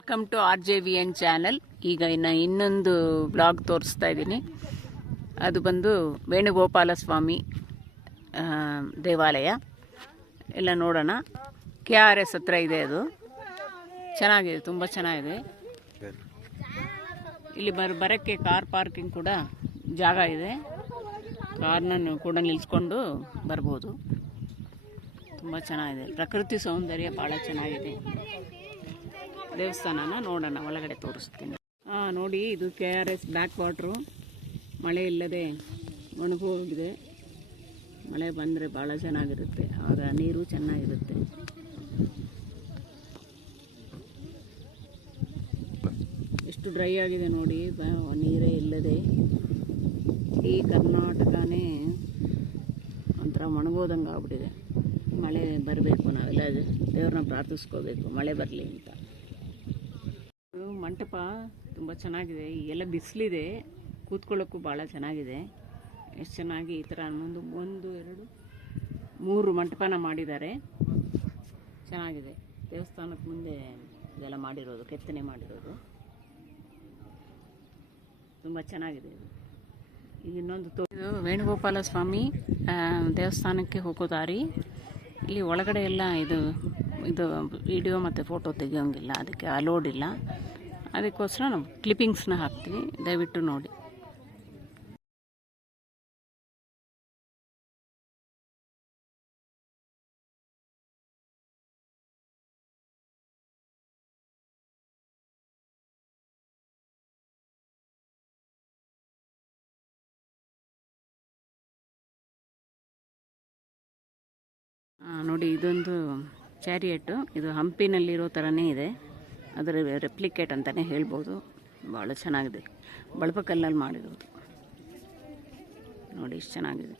Welcome to RJVN channel. ಈಗ ಇನ್ನೊಂದು blog ತೋರಿಸ್ತಾ ಇದ್ದೀನಿ. ಅದು ಬಂದು ವೇಣುಗೋಪಾಲ ಸ್ವಾಮಿ ದೇವಾಲಯ ಎಲ್ಲ ನೋಡೋಣ. KRS ಹತ್ರ ಇದೆ. ಅದು ಚೆನ್ನಾಗಿದೆ, ತುಂಬ ಚೆನ್ನಾಗಿದೆ. ಇಲ್ಲಿ ಬರೋಕ್ಕೆ ಕಾರ್ ಪಾರ್ಕಿಂಗ್ ಕೂಡ ಜಾಗ ಇದೆ. ಕಾರ್ನನ್ನು ಕೂಡ ನಿಲ್ಲಿಸ್ಕೊಂಡು ಬರ್ಬೋದು. ತುಂಬ ಚೆನ್ನಾಗಿದೆ. ಪ್ರಕೃತಿ ಸೌಂದರ್ಯ ಭಾಳ ಚೆನ್ನಾಗಿದೆ. ದೇವಸ್ಥಾನನ ನೋಡೋಣ, ಒಳಗಡೆ ತೋರಿಸ್ತೀನಿ. ನೋಡಿ, ಇದು KRS ಬ್ಯಾಕ್ ವಾಟ್ರು. ಮಳೆ ಇಲ್ಲದೆ ಒಣಗೋಗಿದೆ. ಮಳೆ ಬಂದರೆ ಭಾಳ ಚೆನ್ನಾಗಿರುತ್ತೆ, ಆಗ ನೀರು ಚೆನ್ನಾಗಿರುತ್ತೆ. ಎಷ್ಟು ಡ್ರೈ ಆಗಿದೆ ನೋಡಿ, ನೀರೇ ಇಲ್ಲದೆ. ಈ ಕರ್ನಾಟಕನೇ ಒಂಥರ ಒಣಗೋದಂಗೆ ಆಗ್ಬಿಟ್ಟಿದೆ. ಮಳೆ ಬರಬೇಕು, ನಾವೆಲ್ಲ ದೇವ್ರನ್ನ ಪ್ರಾರ್ಥಿಸ್ಕೋಬೇಕು ಮಳೆ ಬರಲಿ ಅಂತ. ಮಂಟಪ ತುಂಬ ಚೆನ್ನಾಗಿದೆ. ಎಲ್ಲ ಬಿಸಿಲಿದೆ, ಕೂತ್ಕೊಳ್ಳೋಕ್ಕೂ ಭಾಳ ಚೆನ್ನಾಗಿದೆ. ಎಷ್ಟು ಚೆನ್ನಾಗಿ ಈ ಥರ ಒಂದು 2 3 ಮಂಟಪನ ಮಾಡಿದ್ದಾರೆ. ಚೆನ್ನಾಗಿದೆ. ದೇವಸ್ಥಾನಕ್ಕೆ ಮುಂದೆ ಇದೆಲ್ಲ ಮಾಡಿರೋದು, ಕೆತ್ತನೆ ಮಾಡಿರೋದು ತುಂಬ ಚೆನ್ನಾಗಿದೆ. ಈಗ ಇನ್ನೊಂದು ಇದು ವೇಣುಗೋಪಾಲ ಸ್ವಾಮಿ ದೇವಸ್ಥಾನಕ್ಕೆ ಹೋಗೋ ದಾರಿ. ಇಲ್ಲಿ ಒಳಗಡೆ ಎಲ್ಲ ಇದು ವಿಡಿಯೋ ಮತ್ತು ಫೋಟೋ ತೆಗಿಯೋಂಗಿಲ್ಲ, ಅದಕ್ಕೆ ಅಲೋಡ್ ಇಲ್ಲ. ಅದಕ್ಕೋಸ್ಕರ ನಾವು ಕ್ಲಿಪ್ಪಿಂಗ್ಸ್ನ ಹಾಕ್ತೀವಿ, ದಯವಿಟ್ಟು ನೋಡಿ. ನೋಡಿ, ಇದೊಂದು ಚಾರಿಯೆಟ್ಟು. ಇದು ಹಂಪಿನಲ್ಲಿರೋ ಥರನೇ ಇದೆ. ಅದರ ರೆಪ್ಲಿಕೇಟ್ ಅಂತಲೇ ಹೇಳ್ಬೋದು. ಭಾಳ ಚೆನ್ನಾಗಿದೆ. ಬಳಪಕಲ್ಲಲ್ಲಿ ಮಾಡಿರೋದು ನೋಡಿ, ಎಷ್ಟು ಚೆನ್ನಾಗಿದೆ.